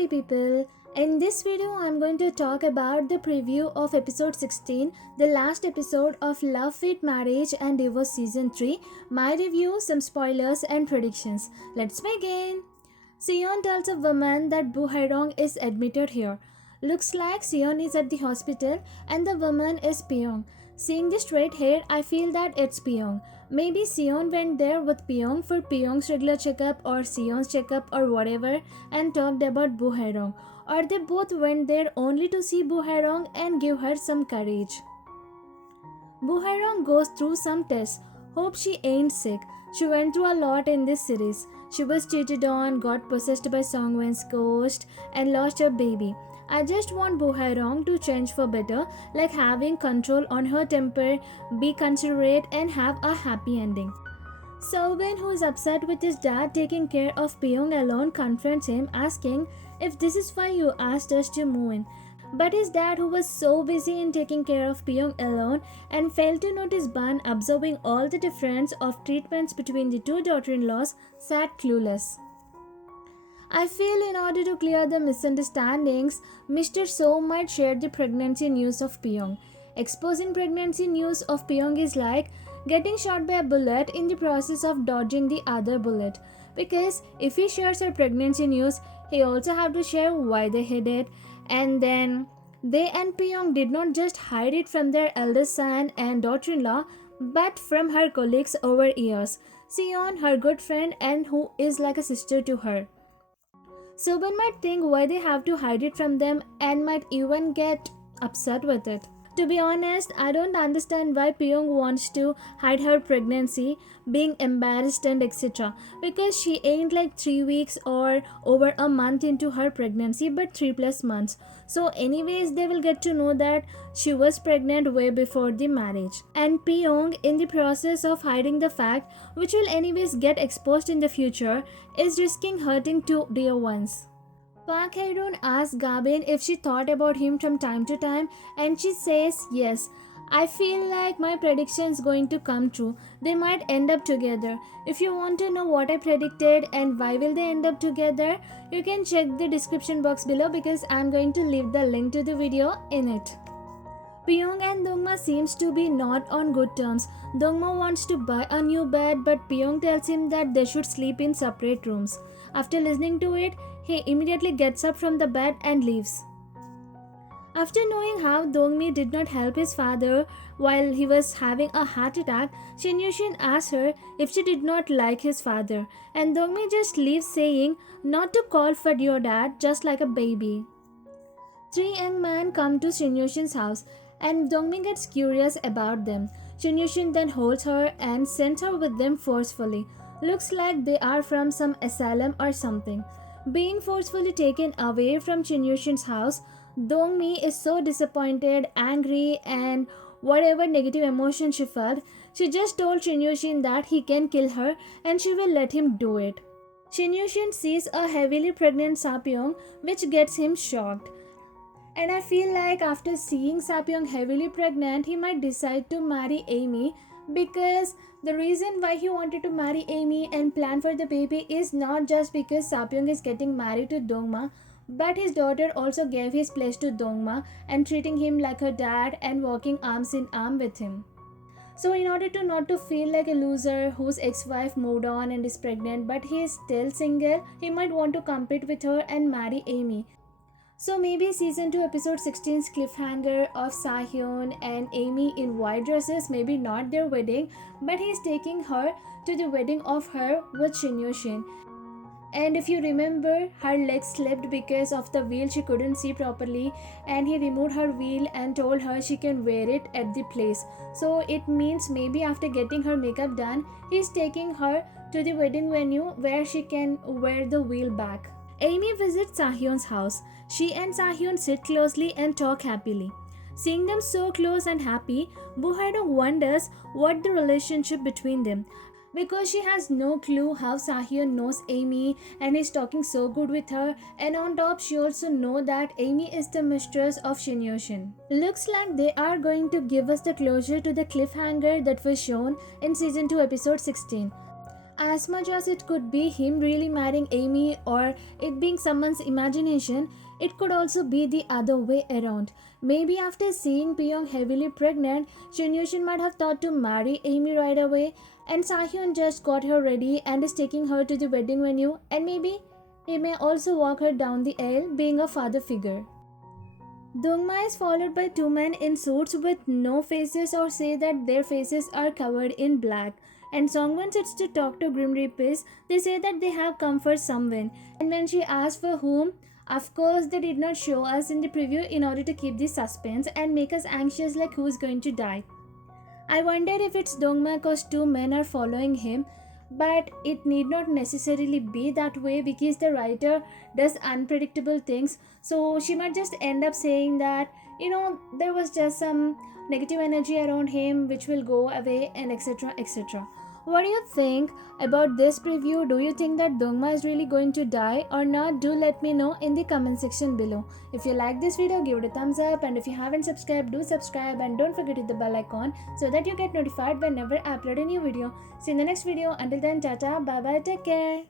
party people. In this video I'm going to talk about the preview of episode 16, the last episode of Love Fit Marriage and Divorce season 3, my review, some spoilers and predictions. Let's begin. Sieun tells a woman that Rong is admitted here. Looks like Sieun is at the hospital and the woman is Pyong. Seeing the straight hair, I feel that it's Pyong. Maybe Sieun went there with Pyong for Pyong's regular checkup or Sieun's checkup or whatever and talked about Rong. Or they both went there only to see Rong and give her some courage. Rong goes through some tests. Hope she ain't sick. She went through a lot in this series. She was cheated on, got possessed by Songwen's ghost, and lost her baby. I just want Rong to change for better, like having control on her temper, be considerate, and have a happy ending. Sahyun, who is upset with his dad taking care of Pyong alone, confronts him, asking if this is why you asked us to move in. But his dad, who was so busy in taking care of Pyong alone and failed to notice Ban observing all the difference of treatments between the two daughter-in-laws, sat clueless. I feel in order to clear the misunderstandings, Mr. So might share the pregnancy news of Pyong. Exposing pregnancy news of Pyong is like getting shot by a bullet in the process of dodging the other bullet. Because if he shares her pregnancy news, he also have to share why they hid it. And then they and Pyong did not just hide it from their eldest son and daughter-in-law, but from her colleagues over years. Sieun, her good friend and who is like a sister to her. Soban might think why they have to hide it from them and might even get upset with it. To be honest, I don't understand why Pyong wants to hide her pregnancy, being embarrassed and etc. Because she ain't like 3 weeks or over a month into her pregnancy but 3+ months. So anyways, they will get to know that she was pregnant way before the marriage. And Pyong, in the process of hiding the fact, which will anyways get exposed in the future, is risking hurting two dear ones. Park Hae-roon asks Gabin if she thought about him from time to time and she says yes. I feel like my prediction is going to come true. They might end up together. If you want to know what I predicted and why will they end up together, you can check the description box below because I'm going to leave the link to the video in it. Pyong and Dongma seems to be not on good terms. Dongma wants to buy a new bed but Pyong tells him that they should sleep in separate rooms. After listening to it, he immediately gets up from the bed and leaves. After knowing how Dongmi did not help his father while he was having a heart attack, Shin asks her if she did not like his father, and Dongmi just leaves saying not to call for your dad just like a baby. 3 young men come to Shin house and Dongmi gets curious about them. Shin then holds her and sends her with them forcefully. Looks like they are from some asylum or something. Being forcefully taken away from Shin house, Dongmi is so disappointed, angry and whatever negative emotion she felt, she just told Shin that he can kill her and she will let him do it. Shin sees a heavily pregnant Sapyeong which gets him shocked. And I feel like after seeing Sapyeong heavily pregnant, he might decide to marry Amy because the reason why he wanted to marry Amy and plan for the baby is not just because Sapyeong is getting married to Dongma, but his daughter also gave his place to Dongma and treating him like her dad and walking arms in arm with him. So in order to not to feel like a loser whose ex-wife moved on and is pregnant but he is still single, he might want to compete with her and marry Amy. So maybe season 2 episode 16's cliffhanger of Sahyun and Amy in white dresses, maybe not their wedding, but he's taking her to the wedding of her with Shin. And if you remember, her legs slipped because of the wheel she couldn't see properly and he removed her wheel and told her she can wear it at the place. So it means maybe after getting her makeup done, he's taking her to the wedding venue where she can wear the wheel back. Amy visits Sahyun's house. She and Sahyun sit closely and talk happily. Seeing them so close and happy, Rong wonders what the relationship between them. Because she has no clue how Sahyun knows Amy and is talking so good with her, and on top she also knows that Amy is the mistress of Shin. Looks like they are going to give us the closure to the cliffhanger that was shown in season 2 episode 16. As much as it could be him really marrying Amy or it being someone's imagination, it could also be the other way around. Maybe after seeing Pyong heavily pregnant, Shin might have thought to marry Amy right away, and Sahyun just got her ready and is taking her to the wedding venue, and maybe he may also walk her down the aisle, being a father figure. Dongma is followed by two men in suits with no faces or say that their faces are covered in black. And Songwon sits to talk to Grim Reapers. They say that they have come for someone. And when she asks for whom, of course they did not show us in the preview in order to keep the suspense and make us anxious like who is going to die. I wonder if it's Dongma cause two men are following him, but it need not necessarily be that way because the writer does unpredictable things. So she might just end up saying that, there was just some negative energy around him which will go away and etc. etc. What do you think about this preview? Do you think that Dongma is really going to die or not? Do let me know in the comment section below. If you like this video, give it a thumbs up, and if you haven't subscribed, do subscribe, and don't forget to hit the bell icon so that you get notified whenever I upload a new video. See you in the next video. Until then, tata, bye bye, take care.